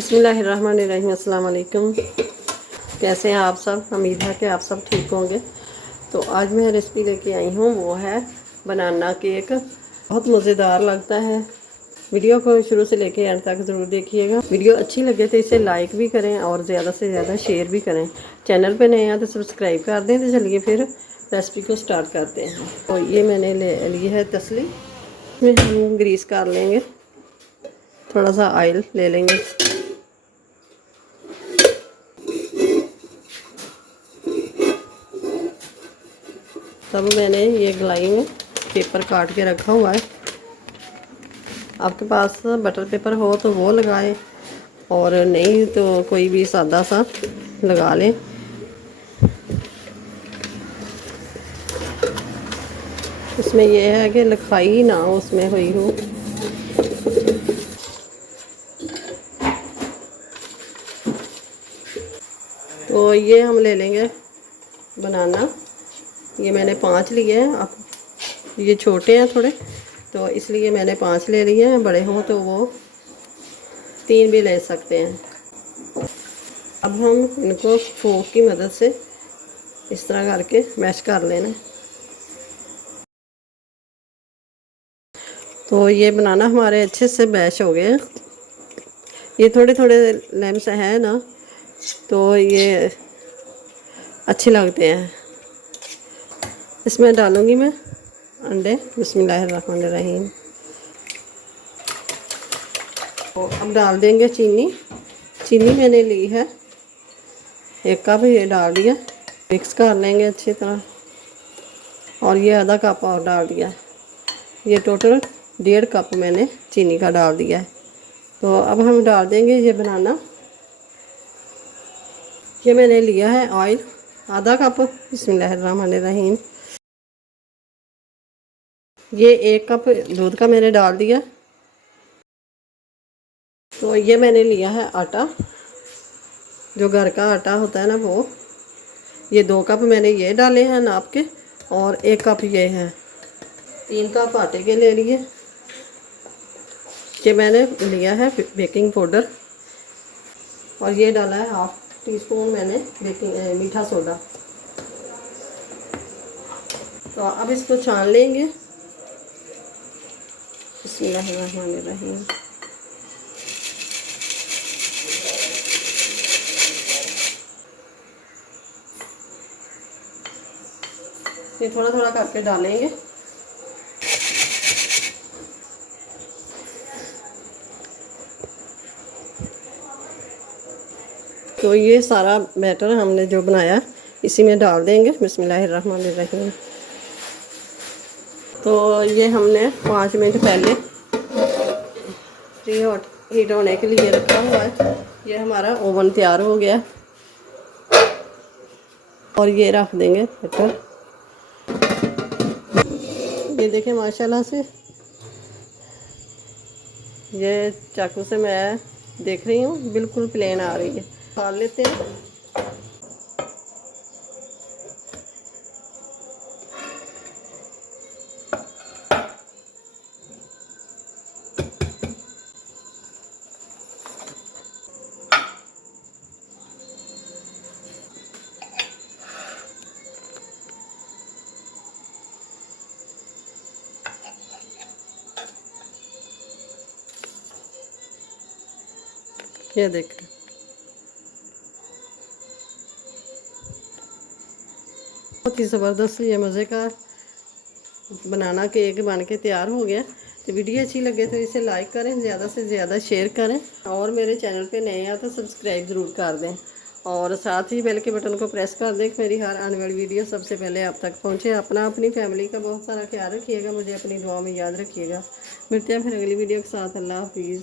बिस्मिल्लाहिर्रहमानिर्रहीम। अस्सलाम वालेकुम। कैसे हैं आप सब? उम्मीद है कि आप सब ठीक होंगे। तो आज मैं रेसिपी लेके आई हूँ, वो है बनाना केक। बहुत मज़ेदार लगता है। वीडियो को शुरू से लेके एंड तक ज़रूर देखिएगा। वीडियो अच्छी लगे तो इसे लाइक भी करें और ज़्यादा से ज़्यादा शेयर भी करें। चैनल पे नए हैं तो सब्सक्राइब कर दें। तो चलिए फिर रेसिपी को स्टार्ट करते हैं। तो ये मैंने ले ली है तसली, इसमें हम ग्रीस कर लेंगे। थोड़ा सा ऑयल ले लेंगे। तब मैंने ये गलाई में पेपर काट के रखा हुआ है। आपके पास बटर पेपर हो तो वो लगाएं, और नहीं तो कोई भी सादा सा लगा लें। इसमें यह है कि लिखाई ना उसमें हुई हो। तो ये हम ले लेंगे बनाना। ये मैंने 5 लिए हैं। आप ये छोटे हैं थोड़े, तो इसलिए मैंने 5 ले लिए हैं। बड़े हों तो वो 3 भी ले सकते हैं। अब हम इनको फोक की मदद से इस तरह करके मैश कर लेना। तो ये बनाना हमारे अच्छे से मैश हो गए। ये थोड़े थोड़े लैम्स हैं ना, तो ये अच्छे लगते हैं। इसमें डालूंगी मैं अंडे। बिस्मिल्लाहिर्रहमानिर्रहीम। तो अब डाल देंगे चीनी। चीनी मैंने ली है 1 कप, ये डाल दिया। मिक्स कर लेंगे अच्छी तरह। और ये आधा कप और डाल दिया। ये टोटल 1.5 कप मैंने चीनी का डाल दिया है। तो अब हम डाल देंगे ये बनाना। ये मैंने लिया है ऑयल आधा कप। बिस्मिल्लाहिर्रहमानिर्रहीम। ये 1 कप दूध का मैंने डाल दिया। तो ये मैंने लिया है आटा, जो घर का आटा होता है ना, वो ये 2 कप मैंने ये डाले हैं नाप के। और 1 कप ये है। 3 कप आटे के ले लिए। ये मैंने लिया है बेकिंग पाउडर, और ये डाला है 1/2 टीस्पून मैंने मीठा सोडा। तो अब इसको छान लेंगे। बिस्मिल्लाहिर्रहमानिर्रहीम। ये थोड़ा थोड़ा करके डालेंगे। तो ये सारा बैटर हमने जो बनाया इसी में डाल देंगे। बिस्मिल्लाहिर्रहमानिर्रहीम। तो ये हमने 5 मिनट पहले हीट होने के लिए रखा हुआ है। ये हमारा ओवन तैयार हो गया। और ये रख देंगे बैटर। ये देखें माशाल्लाह से, ये चाकू से मैं देख रही हूँ बिल्कुल प्लेन आ रही है। डाल लेते हैं। ये देखें, बहुत ही ज़बरदस्त ये मज़े का बनाना केक बन के तैयार हो गया। तो वीडियो अच्छी लगे तो इसे लाइक करें, ज़्यादा से ज़्यादा शेयर करें, और मेरे चैनल पे नए हैं तो सब्सक्राइब ज़रूर कर दें, और साथ ही बेल के बटन को प्रेस कर दें। मेरी हर आने वाली वीडियो सबसे पहले आप तक पहुँचे। अपनी फैमिली का बहुत सारा ख्याल रखिएगा। मुझे अपनी दुआ में याद रखिएगा। मिलते हैं फिर अगली वीडियो के साथ। अल्लाह हाफिज़।